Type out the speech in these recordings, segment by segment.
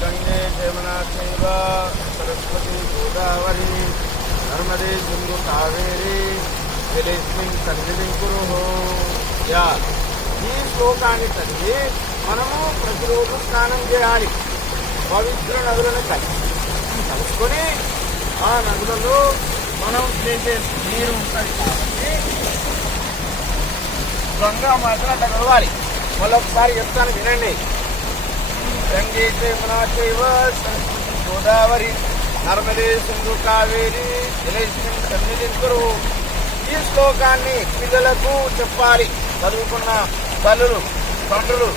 గంగే జమునా చైవ సరస్వతి గోదావరి నర్మదే సింధు కావేరి జలేస్మిన్ సన్నిధిం కురు. ఈ శ్లోకాన్ని చదివి మనము ప్రతిరోజు స్నానం చేయాలి. పవిత్ర నదులను కలుసుకొని ఆ నదులలో మనం చేసే నీరు ఉంటుంది కాబట్టి గంగా మాత్రం అట్లా కలవాలి. మళ్ళొకసారి చెప్తాను వినండి. గంగే యమునా చైవ సరస్వతి గోదావరి నర్మదే సింధు కావేరి జలేస్మిన్ సన్నిధిం కురు. ఈ శ్లోకాన్ని పిల్లలకు చెప్పాలి. చదువుకున్న తల్లులు తండ్రులు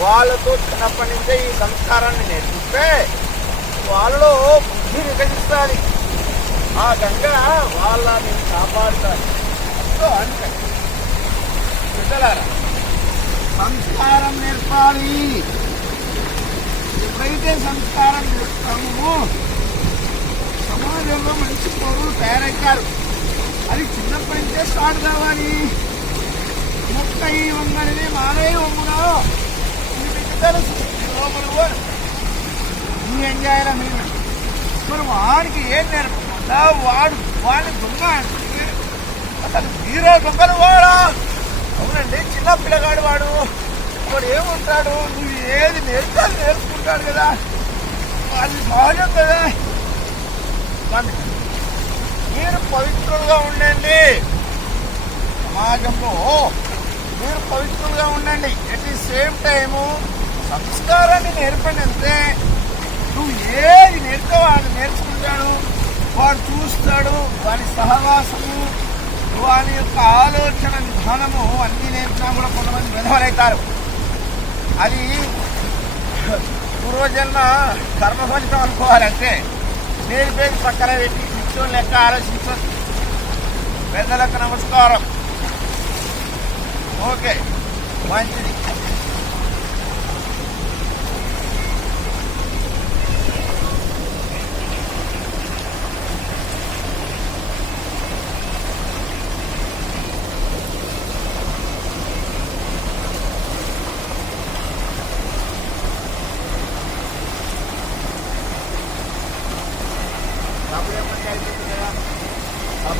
వాళ్ళతో చిన్నప్పటి నుంచే ఈ సంస్కారాన్ని నేర్పిస్తే వాళ్ళలో బుద్ధి వికసిస్తుంది. ఆ గంగ వాళ్ళని కాపాడుతారు. అంటే పిల్లలారా సంస్కారం నేర్పాలి. ఎప్పుడైతే సంస్కారం నేర్పుతామో సమాజంలో మంచి పౌరులు తయారవుతారు. అది చిన్నప్పటి నుంచే స్టార్ట్ కావాలి. ముక్కై వంగనిది మానే వంగునా తెలుసు ఈ ఎంజాయ్లా మీరు. మరి వాడికి ఏం నేర్పకుండా వాడిని దొంగ అంటే అసలు హీరో దొంగలు వాడా? అవునండి, చిన్న పిల్లగాడు వాడు ఏముంటాడు, నువ్వు ఏది నేర్చుకుంటాడు కదా, అది సహజం కదా. మీరు పవిత్రులుగా ఉండండి. సమాజంలో మీరు పవిత్రులుగా ఉండండి. ఎట్ ది సేమ్ టైము సంస్కారాన్ని నేర్పండి. అంతే. నువ్వు ఏది నేర్చుకోవాలి నేర్చుకుంటాడు, వాడు చూస్తాడు. వాడి సహవాసము, వాని యొక్క ఆలోచన విధానము అన్నీ నేర్పినా కూడా కొంతమంది విధవలవుతారు. అది పూర్వజన్మ కర్మ ఫలితం అనుకోవాలంటే నేర్పేది పక్కన పెట్టి శిక్షణ లెక్క ఆలోచించు. పెద్దలకు నమస్కారం. ఓకే, మంచిది.